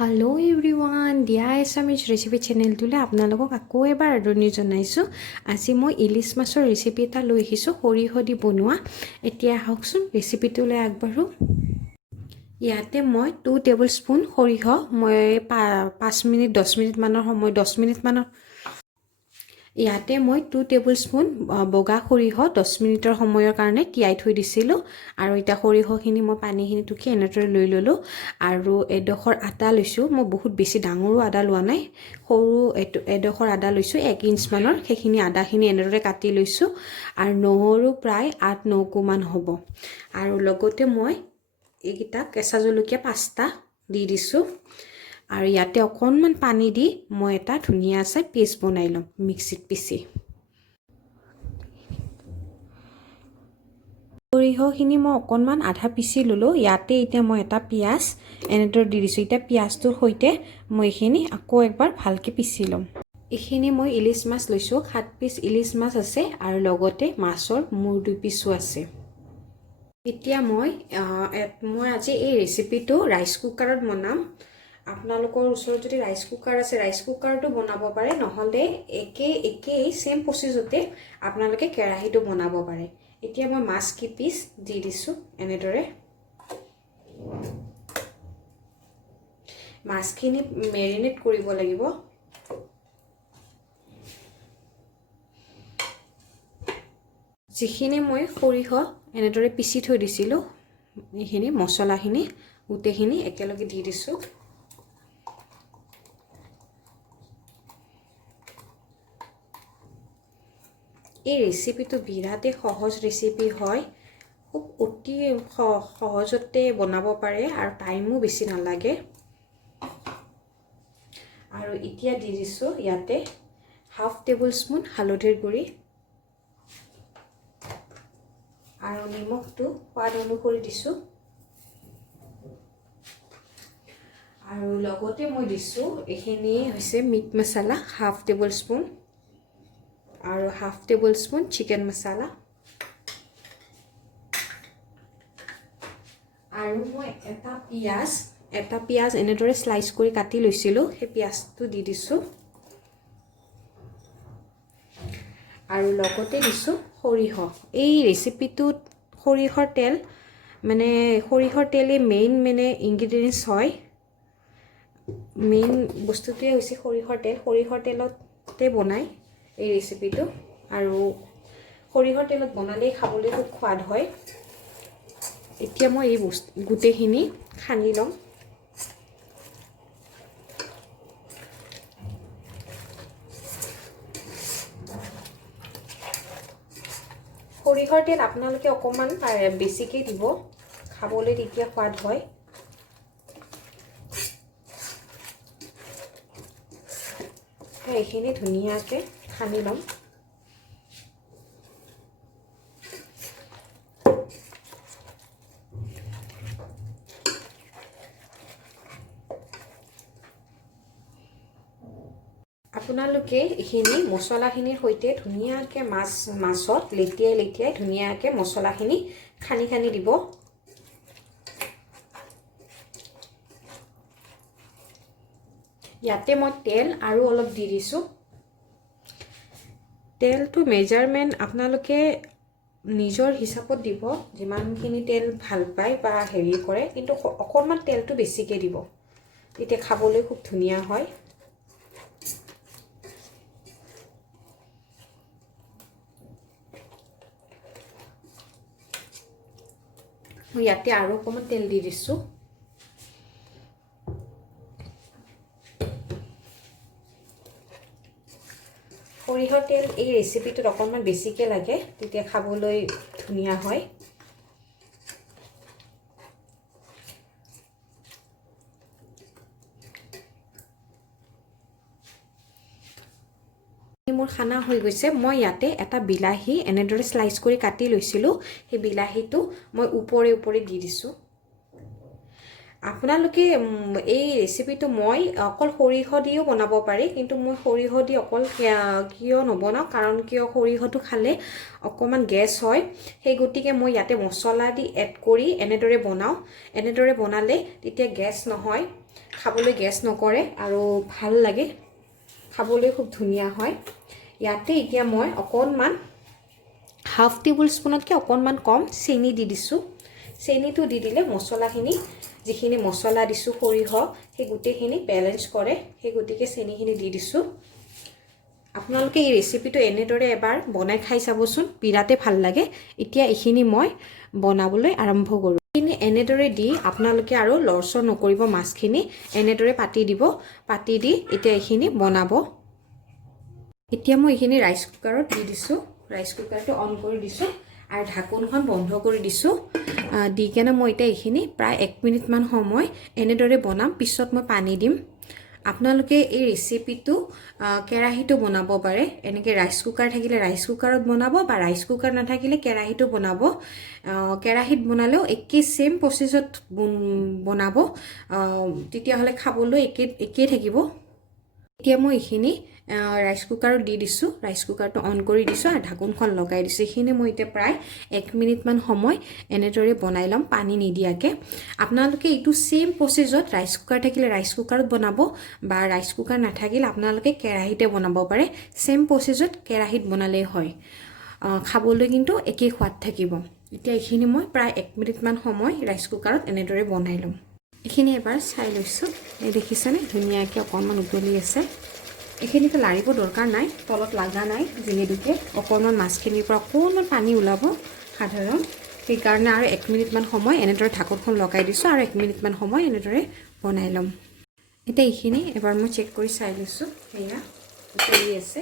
Hello everyone दिया एसामिज recipe चेनेलटुले आपनालोকক আকৌ এবাৰ আদৰণি জনাইছো। আজি মই ইলিশ মাছৰ ৰেচিপি এটা লৈ আহিছো সৰিয়হ দি বনোৱা। এতিয়া আহকচোন ৰেচিপিটোলৈ আগবাঢ়ো। ইয়াতে মই 2 টেবুলস্পুন সৰিয়হ মই 5 মিনিট 10 মিনিট মানৰ সময় 10 মিনিট মানৰ ইয়াতে মই 2 টেবুলস্পুন বগা সৰিয়হ 10 মিনিটৰ সময়ৰ কাৰণে তিয়াই থৈ দিছিলো আৰু এটা সৰিয়হখিনি মই পানীখিনি টুকি এনেদৰে লৈ ললো আৰু এডোখৰ আটা লৈছো। মই বহুত বেছি ডাঙৰো আদা লোৱা নাই, সৰু এডোখৰ আদা লৈছো 1 ইঞ্চ মানৰ। সেইখিনি আদাখিনি এনেদৰে কাটি লৈছো আৰু নহৰু প্ৰায় 8-9 কোমান হ'ব আৰু লগতে মই এইকেইটা কেঁচা জলকীয়া 5টা দি দিছো আৰু ইয়াতে অকণমান পানী দি মই এটা ধুনীয়া চাই পেষ্ট বনাই লম মিক্সিত পিছি। সৰিয়হখিনি মই অকণমান আধা পিছি ললো। ইয়াতে এতিয়া মই এটা পিয়াজ এনেদৰে দি দিছো। এতিয়া পিয়াজটোৰ সৈতে মই এইখিনি আকৌ একবাৰ ভালকৈ পিছি ল'ম। এইখিনি মই ইলিশ মাছ লৈছো, 7 পিচ ইলিশ মাছ আছে আৰু লগতে মাছৰ মূৰ 2 পিচো আছে। এতিয়া মই আজি এই ৰেচিপিটো ৰাইচ কুকাৰত বনাম। আপোনালোকৰ ওচৰত যদি ৰাইচ কুকাৰ আছে ৰাইচ কুকাৰটো বনাব পাৰে, নহলে একেই সেম প্ৰসেছতে আপোনালোকে কেৰাহীটো বনাব পাৰে। এতিয়া মই মাছ কি পিচ দি দিছো এনেদৰে। মাছখিনি মেৰিনেট কৰিব লাগিব। যিখিনি মই সৰিয়হ এনেদৰে পিচি থৈ দিছিলো এইখিনি মছলাখিনি গোটেইখিনি একেলগে দি দিছো। এই ৰেচিপিটো বিৰাটেই সহজ ৰেচিপি হয়, খুব অতি সহজতে বনাব পাৰে আৰু টাইমো বেছি নালাগে। আৰু এতিয়া দি দিছো ইয়াতে 1/2 টেবুলস্পুন হালধিৰ গুড়ি আৰু নিমখটো সোৱাদ অনুসৰি দিছো আৰু লগতে মই দিছো এইখিনি হৈছে মিট মছলা 1/2 টেবুলস্পুন আৰু 1/2 টেবুলস্পুন চিকেন মছলা আৰু মই এটা পিয়াজ এনেদৰে স্লাইস কৰি কাটি লৈছিলো, সেই পিয়াজটো দি দিছো আৰু লগতে দিছো সৰিয়হ। এই ৰেচিপিটোত সৰিয়হৰ তেলেই মেইন ইনগ্ৰেডিয়েন্টস হয়। মেইন বস্তুটোৱে হৈছে সৰিয়হৰ তেলতে বনাই এই ৰেচিপিটো আৰু সৰিয়হৰ তেলত বনালেই খাবলৈ খুব সোৱাদ হয়। এতিয়া মই এই গোটেইখিনি সানি লম। সৰিয়হৰ তেল আপোনালোকে অকণমান বেছিকে দিব, খাবলৈ তেতিয়া সোৱাদ হয়। এইখিনি ধুনীয়াকে সানি লম। আপোনালোকে এইখিনি মছলাখিনিৰ সৈতে ধুনীয়াকৈ মাছত লেটিয়াই ধুনীয়াকৈ মছলাখিনি খানি দিব। ইয়াতে মই তেল আৰু অলপ দি দিছো। তেলটো মেজাৰমেণ্ট আপোনালোকে নিজৰ হিচাপত দিব, যিমানখিনি তেল ভাল পায় বা হেৰি কৰে, কিন্তু অকণমান তেলটো বেছিকৈ দিব, তেতিয়া খাবলৈ খুব ধুনীয়া হয়। ইয়াতে আৰু অকণমান তেল দি দিছো। সৰিয়হৰ তেল এই ৰেচিপিটোত অকণমান বেছিকৈ লাগে, তেতিয়া খাবলৈ ধুনীয়া হয়। মোৰ খানা হৈ গৈছে। মই ইয়াতে এটা বিলাহী এনেদৰে স্লাইস কৰি কাটি লৈছিলো, সেই বিলাহীটো মই ওপৰে দি দিছো। আপোনালোকে এই ৰেচিপিটো মই অকল সৰিয়হ দিও বনাব পাৰি, কিন্তু মই সৰিয়হ দি অকল কিয় নবনাও, কাৰণ কিয় সৰিয়হটো খালে অকণমান গেছ হয়। সেই গতিকে মই ইয়াতে মছলা দি এড কৰি এনেদৰে বনাও। এনেদৰে বনালে তেতিয়া গেছ নহয় খাবলৈ গেছ নকৰে আৰু ভাল লাগে খাবলৈ খুব ধুনীয়া হয় ইয়াতে এতিয়া মই অকণমান হাফ টেবুল স্পুনতকৈ অকণমান কম চেনি দি দিছোঁ চেনিটো দি দিলে মছলাখিনি যিখিনি মছলা দিছোঁ সৰিয়হ সেই গোটেইখিনি বেলেঞ্চ কৰে সেই গতিকে চেনিখিনি দি দিছোঁ আপোনালোকে এই ৰেচিপিটো এনেদৰে এবাৰ বনাই খাই চাবচোন বিৰাতে ভাল লাগে এতিয়া এইখিনি মই বনাবলৈ আৰম্ভ কৰোঁ এইখিনি এনেদৰে দি আপোনালোকে আৰু লৰচৰ নকৰিব মাছখিনি এনেদৰে পাতি দিব পাতি দি এতিয়া এইখিনি বনাব এতিয়া মই এইখিনি ৰাইচ কুকাৰত দি দিছোঁ ৰাইচ কুকাৰটো অন কৰি দিছোঁ আৰু ঢাকোনখন বন্ধ কৰি দিছোঁ দি কেনে মই এতিয়া এইখিনি প্ৰায় 1 মিনিটমান সময় এনেদৰে বনাম পিছত মই পানী দিম আপোনালোকে এই ৰেচিপিটো কেৰাহীটো বনাব পাৰে এনেকৈ ৰাইচ কুকাৰ থাকিলে ৰাইচ কুকাৰত বনাব বা ৰাইচ কুকাৰ নাথাকিলে কেৰাহীটো বনাব কেৰাহীত বনালেও একেই সেম প্ৰচেছত বনাব তেতিয়াহ'লে খাবলৈ একেই থাকিব এতিয়া মই এইখিনি ৰাইচ কুকাৰত দি দিছোঁ ৰাইচ কুকাৰটো অন কৰি দিছোঁ আৰু ঢাকোনখন লগাই দিছোঁ এইখিনি মই এতিয়া প্ৰায় 1 মিনিটমান সময় এনেদৰে বনাই ল'ম পানী নিদিয়াকৈ আপোনালোকে এইটো সেম প্ৰচেছত ৰাইচ কুকাৰ থাকিলে ৰাইচ কুকাৰত বনাব বা ৰাইচ কুকাৰ নাথাকিলে আপোনালোকে কেৰাহীতে বনাব পাৰে সেম প্ৰচেছত কেৰাহীত বনালেই হয় খাবলৈ কিন্তু একেই সোৱাদ থাকিব এতিয়া এইখিনি মই প্ৰায় 1 মিনিটমান সময় ৰাইচ কুকাৰত এনেদৰে বনাই ল'ম এইখিনি এবাৰ চাই লৈছোঁ এই দেখিছেনে ধুনীয়াকৈ অকণমান উতলি আছে এইখিনিতো লাৰিব দৰকাৰ নাই তলত লাগা নাই যিহেতুকে অকণমান মাছখিনিৰ পৰা অকণমান পানী ওলাব সাধাৰণ সেইকাৰণে আৰু 1 মিনিটমান সময় এনেদৰে ঢাকোনখন লগাই দিছোঁ আৰু 1 মিনিটমান সময় এনেদৰে বনাই ল'ম এতিয়া এইখিনি এবাৰ মই চেক কৰি চাই লৈছোঁ সেয়া উতলি আছে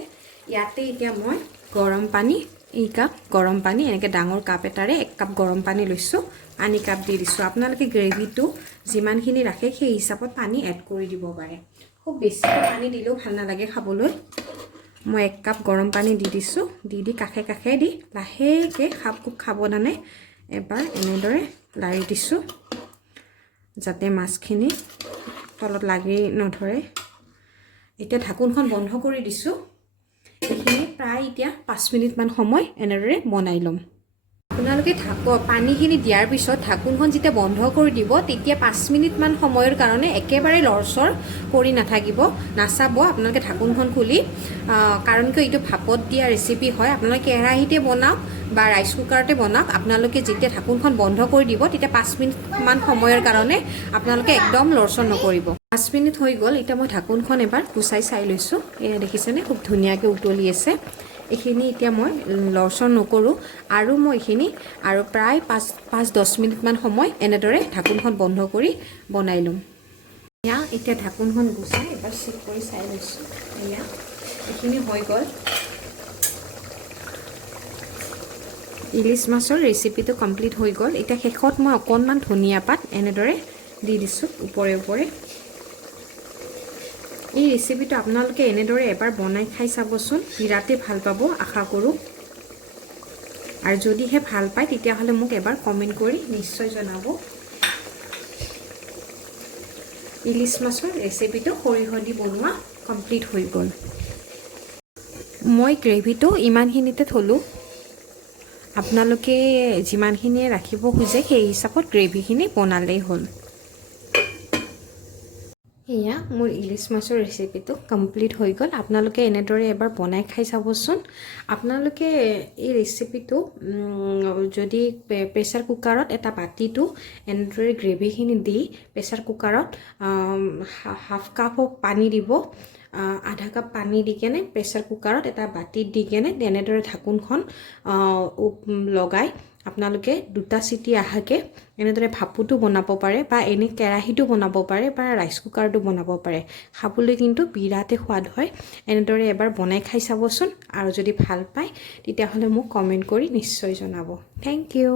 ইয়াতে এতিয়া মই গৰম পানী এই কাপ গৰম পানী এনেকৈ ডাঙৰ কাপ এটাৰে 1 কাপ গৰম পানী লৈছোঁ পানী কাপ দি দিছোঁ আপোনালোকে গ্ৰেভিটো যিমানখিনি ৰাখে সেই হিচাপত পানী এড কৰি দিব পাৰে খুব বেছিকৈ পানী দিলেও ভাল নালাগে খাবলৈ মই 1 কাপ গৰম পানী দি দিছোঁ দি কাষে কাষে দি লাহেকৈ খুব সাৱধানে এবাৰ এনেদৰে লাৰি দিছোঁ যাতে মাছখিনি তলত লাগি নধৰে এতিয়া ঢাকোনখন বন্ধ কৰি দিছোঁ এইখিনি প্ৰায় এতিয়া 5 মিনিটমান সময় এনেদৰে বনাই ল'ম আপোনালোকে পানীখিনি দিয়াৰ পিছত ঢাকোনখন যেতিয়া বন্ধ কৰি দিব তেতিয়া 5 মিনিটমান সময়ৰ কাৰণে একেবাৰে লৰচৰ কৰি নাচাব আপোনালোকে ঢাকোনখন খুলি কাৰণ কিয় এইটো ভাপত দিয়া ৰেচিপি হয় আপোনালোকে কেৰাহীতে বনাওক বা ৰাইচ কুকাৰতে বনাওক আপোনালোকে যেতিয়া ঢাকোনখন বন্ধ কৰি দিব তেতিয়া 5 মিনিটমান সময়ৰ কাৰণে আপোনালোকে একদম লৰচৰ নকৰিব 5 মিনিট হৈ গ'ল এতিয়া মই ঢাকোনখন এবাৰ গুচাই চাই লৈছোঁ এয়া দেখিছেনে খুব ধুনীয়াকৈ উতলি আছে এইখিনি এতিয়া মই লৰচৰ নকৰোঁ আৰু মই এইখিনি আৰু প্ৰায় 5-10 মিনিটমান সময় এনেদৰে ঢাকোনখন বন্ধ কৰি বনাই ল'ম এয়া এতিয়া ঢাকোনখন গুচাই এবাৰ চেক কৰি চাই লৈছোঁ এয়া এইখিনি হৈ গ'ল ইলিছ মাছৰ ৰেচিপিটো কমপ্লিট হৈ গ'ল এতিয়া শেষত মই অকণমান ধনিয়া পাত এনেদৰে দি দিছোঁ ওপৰে ওপৰে এই ৰেচিপিটো আপোনালোকে এনেদৰে এবাৰ বনাই খাই চাবচোন বিৰাতে ভাল পাব আশা কৰোঁ আৰু যদিহে ভাল পায় তেতিয়াহ'লে মোক এবাৰ কমেণ্ট কৰি নিশ্চয় জনাব ইলিছ মাছৰ ৰেচিপিটো সৰিয়হ দি বনোৱা কমপ্লিট হৈ গ'ল মই গ্ৰেভিটো ইমানখিনিতে থলোঁ আপোনালোকে যিমানখিনিয়ে ৰাখিব খোজে সেই হিচাপত গ্ৰেভিখিনি বনালেই হ'ল এয়া মোৰ ইলিছ মাছৰ ৰেচিপিটো কমপ্লিট হৈ গ'ল আপোনালোকে এনেদৰে এবাৰ বনাই খাই চাবচোন আপোনালোকে এই ৰেচিপিটো যদি প্ৰেছাৰ কুকাৰত এটা বাতিটো এনেদৰে গ্ৰেভিখিনি দি প্ৰেছাৰ কুকাৰত হাফ কাপ পানী দিব আধা কাপ পানী দি কেনে প্ৰেছাৰ কুকাৰত এটা বাতিত দি কেনে তেনেদৰে ঢাকোনখন লগাই আপোনালোকে 2টা চিটি আহাকৈ এনেদৰে ভাপতো বনাব পাৰে বা এনে কেৰাহীটো বনাব পাৰে বা ৰাইচ কুকাৰটো বনাব পাৰে খাবলৈ কিন্তু বিৰাতে সোৱাদ হয় এনেদৰে এবাৰ বনাই খাই চাবচোন আৰু যদি ভাল পায় তেতিয়াহ'লে মোক কমেণ্ট কৰি নিশ্চয় জনাব থেংক ইউ